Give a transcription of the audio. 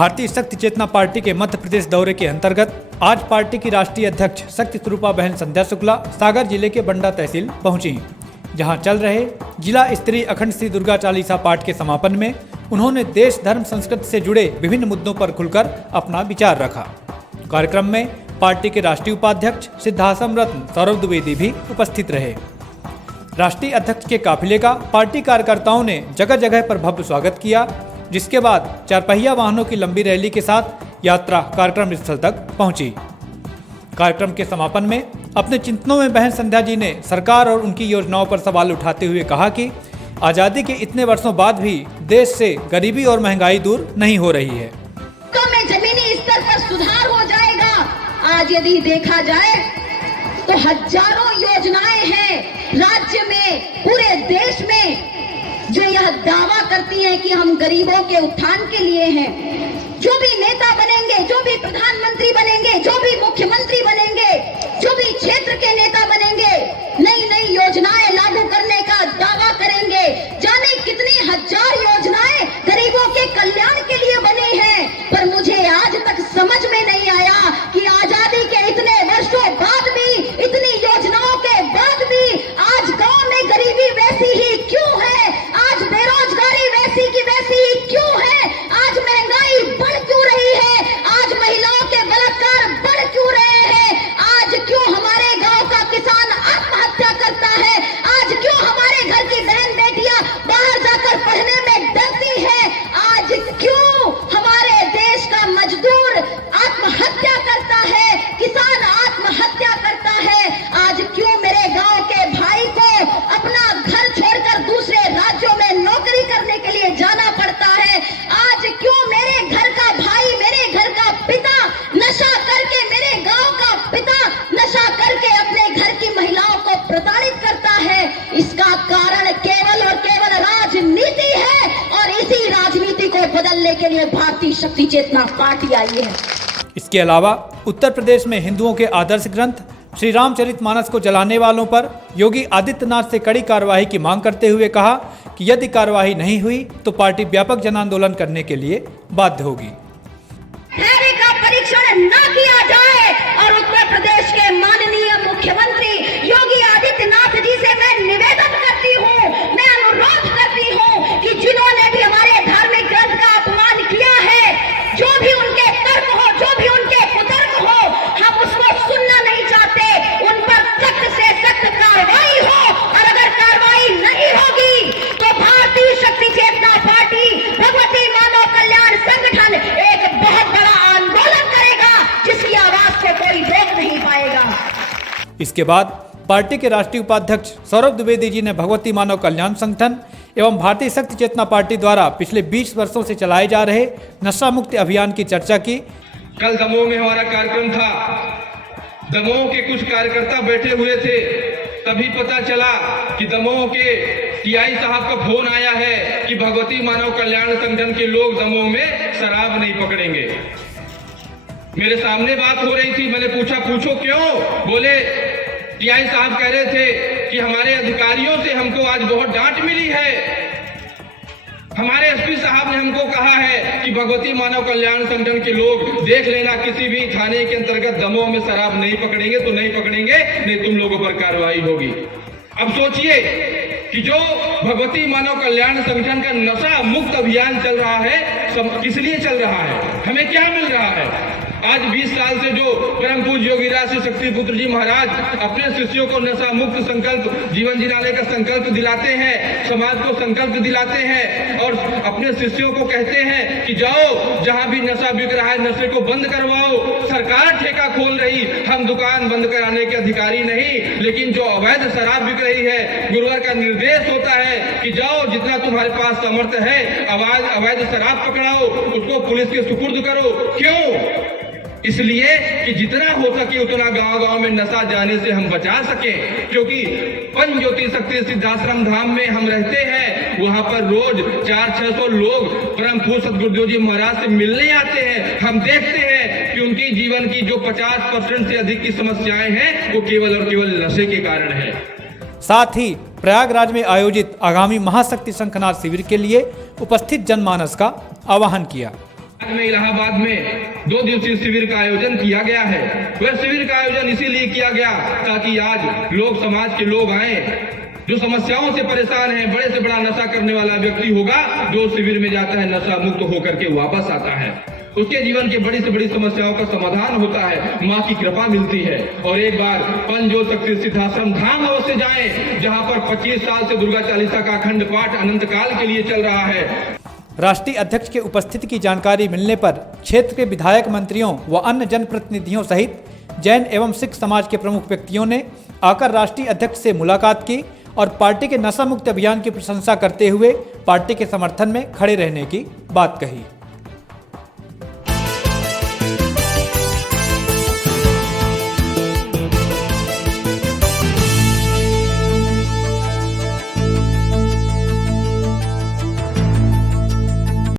भारतीय शक्ति चेतना पार्टी के मध्य प्रदेश दौरे के अंतर्गत आज पार्टी की राष्ट्रीय अध्यक्ष शक्ति स्वरूपा बहन संध्या शुक्ला सागर जिले के बंडा तहसील पहुंची, जहां चल रहे जिला स्तरीय अखंड श्री दुर्गा चालीसा पाठ के समापन में उन्होंने देश धर्म संस्कृति से जुड़े विभिन्न मुद्दों पर खुलकर अपना विचार रखा। कार्यक्रम में पार्टी के राष्ट्रीय उपाध्यक्ष सिद्धाश्रम रत्न सौरभ द्विवेदी भी उपस्थित रहे। राष्ट्रीय अध्यक्ष के काफिले का पार्टी कार्यकर्ताओं ने जगह जगह पर भव्य स्वागत किया, जिसके बाद चारपहिया वाहनों की लंबी रैली के साथ यात्रा कार्यक्रम स्थल तक पहुंची। कार्यक्रम के समापन में अपने चिंतनों में बहन संध्या जी ने सरकार और उनकी योजनाओं पर सवाल उठाते हुए कहा कि आजादी के इतने वर्षों बाद भी देश से गरीबी और महंगाई दूर नहीं हो रही है। तो में जमीनी स्तर पर सुधार हो जाएगा। आज यदि देखा जाए तो हजारों योजनाएं हैं राज्य में, पूरे देश में, जो यह दावा करती हैं कि हम गरीबों के उत्थान के लिए हैं। जो भी नेता बनेंगे, जो भी प्रधानमंत्री बनेंगे, जो भी मुख्यमंत्री बनेंगे, जो भी क्षेत्र के नेता बनेंगे, नई नई योजनाएं लागू करने का दावा करेंगे। जाने कितनी हजार योजनाएं गरीबों के कल्याण के लिए बनी हैं, पर मुझे आज तक समझ में नहीं आया कि आजादी के इतने वर्षों बाद भी, इतनी योजनाओं के बाद भी आज गांव में गरीबी वैसी ही क्यों है, आज बेरोजगारी वैसी की वैसी ही क्यों है, आज महंगाई बढ़ क्यों रही है, आज महिलाओं के बलात्कार बढ़ क्यों रहे हैं, आज क्यों हमारे गांव का किसान आत्महत्या करता है, आज क्यों हमारे घर की बहन बेटियां बाहर जाकर पढ़ने में डरती है, आज क्यों हमारे देश का मजदूर आत्महत्या करता है, किसान आत्महत्या करता है, आज क्यों मेरे गांव के भाई को अपना घर छोड़कर दूसरे राज्यों में नौकरी करने के लिए जाना पड़ता है, आज क्यों मेरे घर का भाई, मेरे घर का पिता नशा करके, मेरे गांव का पिता नशा करके अपने घर की महिलाओं को प्रताड़ित करता है। इसका कारण केवल और केवल राजनीति है और इसी राजनीति को बदलने के लिए भारतीय शक्ति चेतना पार्टी आई है। इसके अलावा उत्तर प्रदेश में हिंदुओं के आदर्श ग्रंथ श्री रामचरितमानस को जलाने वालों पर योगी आदित्यनाथ से कड़ी कार्रवाई की मांग करते हुए कहा कि यदि कार्रवाई नहीं हुई तो पार्टी व्यापक जन आंदोलन करने के लिए बाध्य होगी। हैरे का परीक्षण न किया जाए और उत्तर प्रदेश के माननीय मुख्यमंत्री योगी आदित्यनाथ जी से मैं निवेदन करती हूँ, मैं अनुरोध करती हूँ कि जिन्होंने भी हमारे धार्मिक ग्रंथ का अपमान किया है, जो भी उनके तर्क हो, जो भी उनके कुतर्क हो, हम उसको सुनना नहीं चाहते। उन पर सख्त से सख्त कार्रवाई हो और अगर कार्रवाई नहीं होगी तो भारतीय शक्ति चेतना पार्टी, भगवती मानव कल्याण संगठन एक बहुत बड़ा आंदोलन करेगा जिसकी आवाज को कोई रोक नहीं पाएगा। इसके बाद पार्टी के राष्ट्रीय उपाध्यक्ष सौरभ द्विवेदी जी ने भगवती मानव कल्याण संगठन एवं भारतीय शक्ति चेतना पार्टी द्वारा पिछले 20 वर्षों से चलाए जा रहे नशा मुक्ति अभियान की चर्चा की। कल दमोह में हमारा कार्यक्रम था, दमोह के कुछ कार्यकर्ता बैठे हुए थे, तभी पता चला कि दमोह के टीआई साहब का फोन आया है कि भगवती मानव कल्याण संगठन के लोग दमोह में शराब नहीं पकड़ेंगे। मेरे सामने बात हो रही थी, मैंने पूछा पूछो क्यों? बोले टीआई साहब कह रहे थे कि हमारे अधिकारियों से हमको आज बहुत डांट मिली है, हमारे एसपी साहब ने हमको कहा है कि भगवती मानव कल्याण संगठन के लोग देख लेना किसी भी थाने के अंतर्गत दमोह में शराब नहीं पकड़ेंगे तो नहीं पकड़ेंगे, नहीं तुम लोगों पर कार्रवाई होगी। अब सोचिए कि जो भगवती मानव कल्याण संगठन का नशा मुक्त अभियान चल रहा है, किस लिए चल रहा है, हमें क्या मिल रहा है? आज 20 साल से जो परम पूज्य योगीराज श्री शक्ति पुत्र जी महाराज अपने शिष्यों को नशा मुक्त संकल्प जीवन जिलाने का संकल्प दिलाते हैं, समाज को संकल्प दिलाते हैं और अपने शिष्यों को कहते हैं कि जाओ जहां भी नशा बिक रहा है नशे को बंद करवाओ। सरकार ठेका खोल रही, हम दुकान बंद कराने के अधिकारी नहीं, लेकिन जो अवैध शराब बिक रही है, गुरुवार का निर्देश होता है कि जाओ जितना तुम्हारे पास सामर्थ्य है अवैध शराब पकड़ाओ, उसको पुलिस के सुपुर्द करो। क्यों? इसलिए कि जितना हो सके उतना गांव-गांव में नशा जाने से हम बचा सकें, क्योंकि पंचज्योति शक्ति सिद्धाश्रम धाम में हम रहते हैं, वहां पर रोज 400-600 लोग परम पूज्य सद्गुरुदेव जी महाराज से मिलने आते हैं। हम देखते हैं कि उनकी जीवन की जो 50% से अधिक की समस्याएं हैं वो केवल और केवल नशे के कारण है। साथ ही प्रयागराज में आयोजित आगामी महाशक्ति शंखनाद शिविर के लिए उपस्थित जनमानस का आह्वान किया। आज में इलाहाबाद में 2 दिवसीय शिविर का आयोजन किया गया है। वह शिविर का आयोजन इसीलिए किया गया ताकि आज लोग, समाज के लोग आए, जो समस्याओं से परेशान है। बड़े से बड़ा नशा करने वाला व्यक्ति होगा जो शिविर में जाता है, नशा मुक्त होकर के वापस आता है, उसके जीवन के बड़ी से बड़ी समस्याओं का समाधान होता है, माँ की कृपा मिलती है। और एक बार पंजो शक्ति सिद्धाश्रम धाम अवश्य जाएं, जहां पर 25 साल से दुर्गा चालीसा का अखंड पाठ अनंत काल के लिए चल रहा है। राष्ट्रीय अध्यक्ष के उपस्थिति की जानकारी मिलने पर क्षेत्र के विधायक, मंत्रियों व अन्य जनप्रतिनिधियों सहित जैन एवं सिख समाज के प्रमुख व्यक्तियों ने आकर राष्ट्रीय अध्यक्ष से मुलाकात की और पार्टी के नशा मुक्त अभियान की प्रशंसा करते हुए पार्टी के समर्थन में खड़े रहने की बात कही।